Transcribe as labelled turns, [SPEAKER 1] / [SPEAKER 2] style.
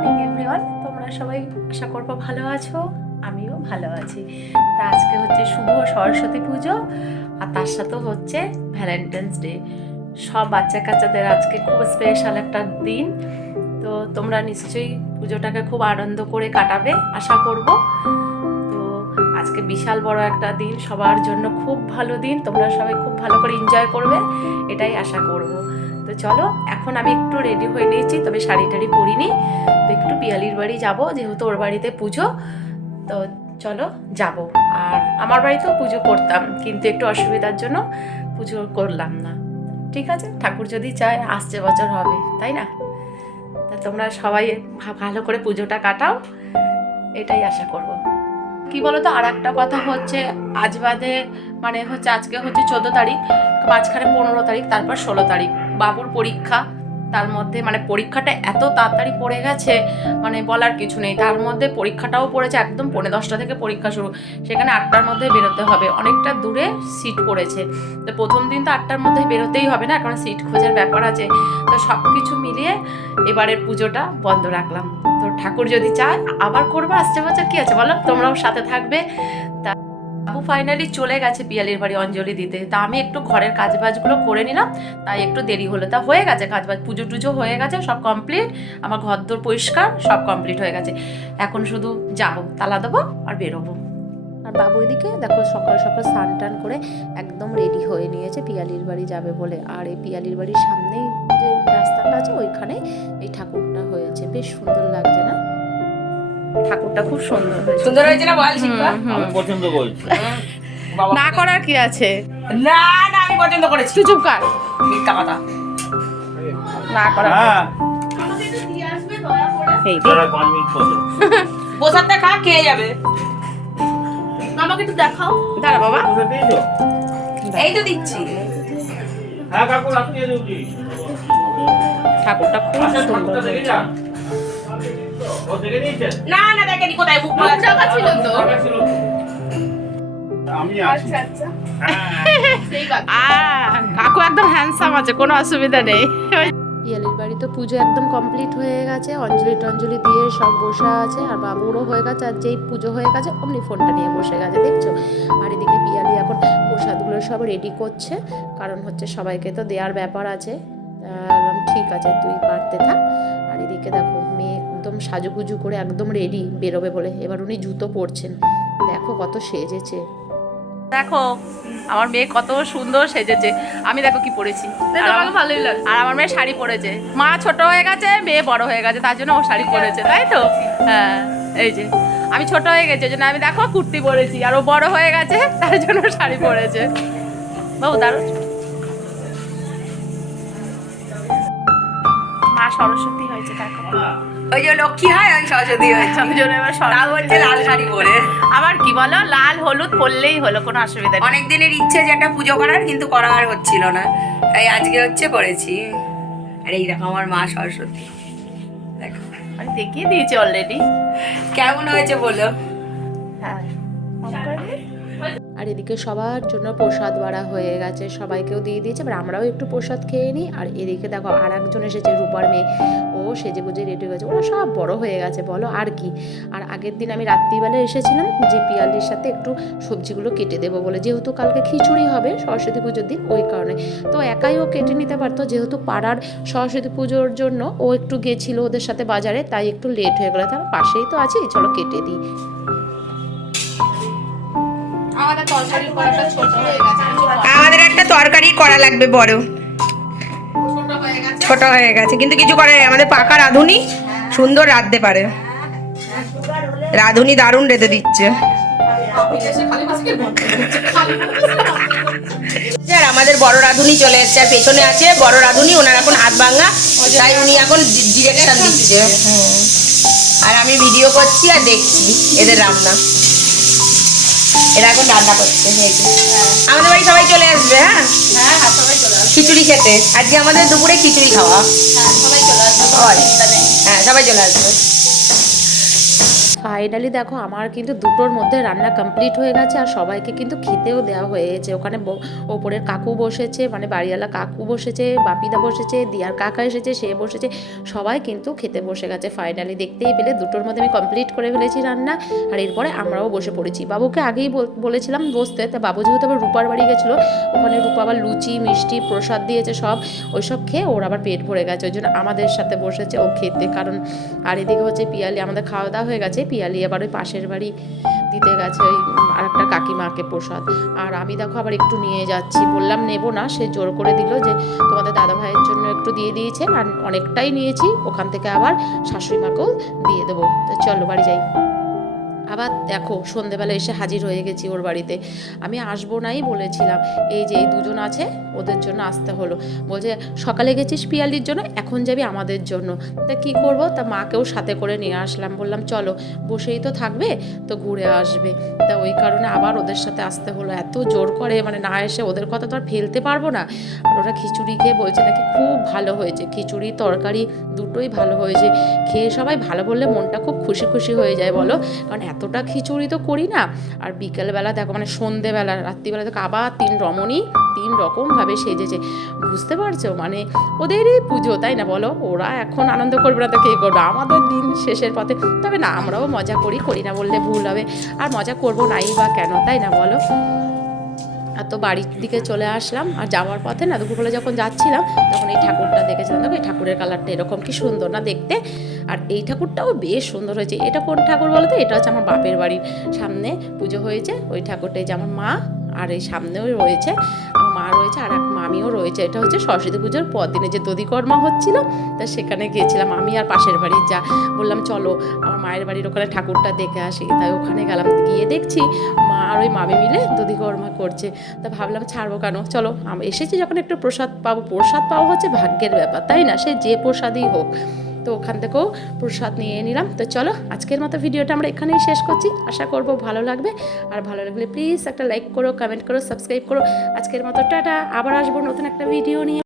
[SPEAKER 1] Morning, everyone. তোমরা সবাই আশা করব ভালো আছো, আমিও ভালো আছি। তা আজকে হচ্ছে শুভ সরস্বতী পুজো, আর তার সাথেও হচ্ছে ভ্যালেন্টাইন্স ডে সব বাচ্চা কাচ্চাদের আজকে খুব স্পেশাল একটা দিন। তো তোমরা নিশ্চয়ই পুজোটাকে খুব আনন্দ করে কাটাবে, আশা করব। তো আজকে বিশাল বড় একটা দিন, সবার জন্য খুব ভালো দিন। তোমরা সবাই খুব ভালো করে এনজয় করবে, এটাই আশা করব। চলো, এখন আমি একটু রেডি হয়ে নিয়েছি, তবে শাড়ি টাড়ি পরিনি। তো একটু পিয়ালির বাড়ি যাব, যেহেতু ওর বাড়িতে পুজো। তো চলো, যাব। আর আমার বাড়িতেও পুজো করতাম, কিন্তু একটু অসুবিধার জন্য পুজো করলাম না। ঠিক আছে? ঠাকুর যদি চায়, আসছে, বছর হবে, তাই না? তা তোমরা সবাই ভালো করে পুজোটা কাটাও, এটাই আশা করব। কি বলো তো আর একটা কথা হচ্ছে, আজ বাদে মানে হচ্ছে আজকে হচ্ছে চোদ্দ তারিখ, মাঝখানে পনেরো তারিখ, তারপর ষোলো তারিখ। বাবুর পরীক্ষা। তার মধ্যে মানে পরীক্ষাটা এত তাড়াতাড়ি পড়ে গেছে মানে বলার কিছু নেই। তার মধ্যে পরীক্ষাটাও পড়েছে একদম পৌনে দশটা থেকে পরীক্ষা শুরু। সেখানে আটটার মধ্যে বেরোতে হবে। অনেকটা দূরে সিট পড়েছে। তো প্রথম দিন তো আটটার মধ্যে বেরোতেই হবে না, কারণ সিট খোঁজার ব্যাপার আছে। তো সব কিছু মিলিয়ে এবারের পুজোটা বন্ধ রাখলাম। তো ঠাকুর যদি চায় আবার করব আসছে বছর কী আছে বলো? তোমরাও সাথে থাকবে। বাবু ফাইনালি চলে গেছে পিয়ালির বাড়ি অঞ্জলি দিতে। তা আমি একটু ঘরের কাজ বাজগুলো করে নিলাম, তাই একটু দেরি হলো। তা হয়ে গেছে কাজ বাজ পুজো টুজো হয়ে গেছে, সব কমপ্লিট আমার ঘর দোর পরিষ্কার, সব কমপ্লিট হয়ে গেছে। এখন শুধু যাব, তালা দেবো আর বেরোবো। আর বাবু এদিকে, দেখো সকাল সকাল স্নান টান করে একদম রেডি হয়ে নিয়েছে, পিয়ালির বাড়ি যাবে বলে। আর এই পিয়ালির বাড়ির সামনেই যে রাস্তাটা আছে, ওইখানে এই ঠাকুরটা হয়েছে। বেশ সুন্দর লাগছে না? ঠাকুরটা খুব সুন্দর হয়েছে।
[SPEAKER 2] সুন্দর হয়েছে না বল শিল্পা।
[SPEAKER 3] আমি পছন্দ করছি।
[SPEAKER 1] না করার কি আছে?
[SPEAKER 2] না না আমি পছন্দ করেছি। তুই চুপ কর। মিথ্যা কথা।
[SPEAKER 1] না করার হ্যাঁ।
[SPEAKER 2] খা খেয়ে যাবে। আমাকে একটু দেখাও। দাঁড়া বাবা। এই তো দিচ্ছি।
[SPEAKER 3] হ্যাঁ
[SPEAKER 1] ঠাকুরটা খুব আচ্ছা
[SPEAKER 3] সুন্দর
[SPEAKER 2] না না দেখেনি কোথায়? মুখ খোলা ছিল।
[SPEAKER 3] তো। আমি আছি। হ্যাঁ।
[SPEAKER 1] আহ, কাকু একদম হ্যান্ডসাম আছে কোনো অসুবিধা নেই। পিয়ালির বাড়ি তো পুজো একদম কমপ্লিট হয়ে গেছে অঞ্জলি টঞ্জলি দিয়ে সব বসে আছে আর বাবুরও হয়ে গেছে আর যেই পুজো হয়ে গেছে অমনি ফোনটা নিয়ে বসে গেছে দেখছ? আর এদিকে পিয়ালি এখন প্রসাদগুলো সব রেডি করছে কারণ হচ্ছে সবাইকে তো দেওয়ার ব্যাপার আছে। ঠিক আছে তুই পারতে থাক। আর এদিকে দেখো মেয়ে একদম সাজুগুজু করে একদম রেডি বেরোবে বলে। এবার উনি জুতো পরছেন। দেখো কত সেজেছে। দেখো আমার মেয়ে কত সুন্দর সেজেছে। আমি দেখো কি পরেছি। আর
[SPEAKER 2] আমার- ভালোই লাগছে।
[SPEAKER 1] আর আমার মেয়ে শাড়ি পরেছে। মা ছোট হয়ে গেছে মেয়ে বড় হয়ে গেছে তার জন্য ও শাড়ি পরেছে তাই তো? হ্যাঁ এই যে। আমি ছোট হয়ে গেছি ওই জন্য আমি দেখো কুর্তি পরেছি। আর ও বড় হয়ে গেছে তার জন্য শাড়ি পরেছে। বাবু দারুণ। মা সরস্বতী হয়েছে দেখো ওই যে লক্ষ্মী হয় ওই সরস্বতী হয়েছে। ওই জন্য এবার সরস্বতী লাল শাড়ি পরে। আবার কি বলো লাল হলুদ পরলেই হলো কোনো অসুবিধা নেই। অনেক দিনের ইচ্ছে যে একটা পুজো করার কিন্তু করা আর হচ্ছিল না। তাই আজকে হচ্ছে করেছি আর এই দেখো আমার মা সরস্বতী। দেখো। আমি দেখিয়ে দিয়েছি অলরেডি কেমন হয়েছে বলো? হ্যাঁ। আর এদিকে সবার জন্য প্রসাদ বাড়া হয়ে গেছে, সবাইকেও দিয়ে দিয়েছে, এবার আমরাও একটু প্রসাদ খেয়ে নিই। আর এদিকে দেখো আর একজন এসেছে, রূপার মেয়ে। ও সেজে গুজে রেডি হয়ে গেছে। ওরা সব বড় হয়ে গেছে, বলো আর কি। আর আগের দিন আমি রাত্রিবেলা এসেছিলাম, যে পিয়ালির সাথে একটু সবজিগুলো কেটে দেবো বলে। যেহেতু কালকে খিচুড়ি হবে সরস্বতী পুজোর দিন, ওই কারণে। তো একাই ও কেটে নিতে পারতো, যেহেতু পাড়ার সরস্বতী পুজোর জন্য ও একটু গেছিল ওদের সাথে বাজারে, তাই একটু লেট হয়ে গেলো। তার পাশেই তো আছে, চলো কেটে দিই। আমাদের একটা তরকারি করা লাগবে বড়। ছোট হয়ে গেছে। কিন্তু কিছু করে আমাদের পাকা রাঁধুনি সুন্দর রাঁধতে পারে। রাঁধুনি দারুণ রেঁধে দিচ্ছে। আর আমাদের বড় রাঁধুনি চলে এসছে আর পেছনে আছে বড় রাঁধুনি ওনার এখন হাত ভাঙা তাই উনি এখন ডিরেকশন দিচ্ছে। আর আমি ভিডিও করছি আর দেখছি এদের রান্না। এরা এখন রান্না করছে এই যে। আমাদের বাড়ি সবাই চলে আসবে হ্যাঁ? খিচুড়ি খেতে। আজকে আমাদের দুপুরে খিচুড়ি খাওয়া।
[SPEAKER 4] হ্যাঁ সবাই চলে আসবে।
[SPEAKER 1] হ্যাঁ সবাই চলে আসবে। ফাইনালি দেখো আমার কিন্তু দুটোর মধ্যে রান্না কমপ্লিট হয়ে গেছে আর সবাইকে কিন্তু খেতেও দেওয়া হয়েছে। ওখানে ওপরের কাকু বসেছে মানে বাড়িওয়ালা কাকু বসেছে, বাপিদা বসেছে, দিয়ার কাকা এসেছে, সে বসেছে, সবাই কিন্তু খেতে বসে গেছে ফাইনালি দেখতেই পেলে দুটোর মধ্যে আমি কমপ্লিট করে ফেলেছি রান্না আর এরপরে আমরাও বসে পড়েছি। বাবুকে আগেই বল- বলেছিলাম বসতে, তা বাবু যেহেতু আবার রূপার বাড়ি গেছিল, ওখানে রূপা আবার লুচি, মিষ্টি, প্রসাদ দিয়েছে সব, ওইসব খেয়ে ওর আবার পেট ভরে গেছে। ওই জন্য আমাদের সাথে বসেছে ও খেতে। কারণ আর এদিকে হচ্ছে পিয়ালি আমাদের খাওয়া দাওয়া হয়ে গেছে। পিয়ালি আবার ওই পাশের বাড়ি দিতে গেছে ওই আর একটা কাকিমাকে প্রসাদ। আর আমি দেখো আবার একটু নিয়ে যাচ্ছি। বললাম, নেব না। সে জোর করে দিল যে, তোমাদের দাদা ভাইয়ের জন্য একটু দিয়ে দিয়েছে আর অনেকটাই নিয়েছি। ওখান থেকে আবার শাশুড়ি মাকেও দিয়ে দেবো। তো চলো বাড়ি যাই। আবার দেখো, সন্ধেবেলা এসে হাজির হয়ে গেছি ওর বাড়িতে। আমি আসব নাই বলেছিলাম। এই যে এই দুজন আছে, ওদের জন্য আসতে হলো। বলছে, সকালে গেছিস পিয়ালির জন্য? এখন যাবি আমাদের জন্য। তা কি করব? তা মাকেও সাথে করে নিয়ে আসলাম। বললাম, চলো, বসেই তো থাকবে, তো ঘুরে আসবে। তা ওই কারণে আবার ওদের সাথে আসতে হলো। এত জোর করে মানে না এসে ওদের কথা তো আর ফেলতে পারব না। আর ওরা খিচুড়ি খেয়ে বলছে নাকি খুব ভালো হয়েছে। খিচুড়ি, তরকারি দুটোই ভালো হয়েছে। খেয়ে সবাই ভালো বললে মনটা খুব খুশি খুশি হয়ে যায়, বলো। কারণ এতটা খিচুড়ি তো করি না। আর বিকেলবেলা দেখো মানে সন্ধেবেলা, রাত্রিবেলা দেখো আবার তিন রমণী তিন রকমভাবে সেজেছে। বুঝতে পারছ? মানে ওদেরই পুজো, তাই না বলো? ওরা এখন আনন্দ করবে না তো কে করবে? আমাদের দিন শেষের পথে। তবে না, আমরাও মজা করি করি না বললে ভুল হবে। আর মজা করব নাই বা কেন, তাই না বলো? আর তো বাড়ির দিকে চলে আসলাম আর যাওয়ার পথে না দুপুরবেলা যখন যাচ্ছিলাম, তখন এই ঠাকুরটা দেখেছিলাম। দেখো এই ঠাকুরের কালারটা এরকম কি সুন্দর না দেখতে। আর এই ঠাকুরটাও বেশ সুন্দর হয়েছে। এটা কোন ঠাকুর বলো তো এটা হচ্ছে আমার বাপের বাড়ির সামনে পুজো হয়েছে। ওই ঠাকুরটাই যে আমার মা, আর এই সামনেও রয়েছে। মা রয়েছে আর এক মামিও রয়েছে। এটা হচ্ছে সরস্বতী পুজোর পর দিনে যে দধিকর্মা হচ্ছিল, তা সেখানে গিয়েছিলাম। আমি আর পাশের বাড়ির যা, বললাম, চলো, আমার মায়ের বাড়ির ওখানে ঠাকুরটা দেখে আসি। তাই ওখানে গেলাম, গিয়ে দেখছি মা আর ওই মামি মিলে দধিকর্মা করছে। তা ভাবলাম, ছাড়বো কেন? চলো এসেছি যখন একটু প্রসাদ পাবো। প্রসাদ পাওয়া হচ্ছে ভাগ্যের ব্যাপার, তাই না? সে যে প্রসাদই হোক। তো ওখান থেকেও প্রসাদ নিয়ে নিলাম। তো চলো, আজকের মতো ভিডিওটা আমরা এখানেই শেষ করছি। আশা করব ভালো লাগবে। আর ভালো লাগলে প্লিজ একটা লাইক করো কমেন্ট করো সাবস্ক্রাইব করো। আজকের মতো টাটা। আবার আসব নতুন একটা ভিডিও নিয়ে।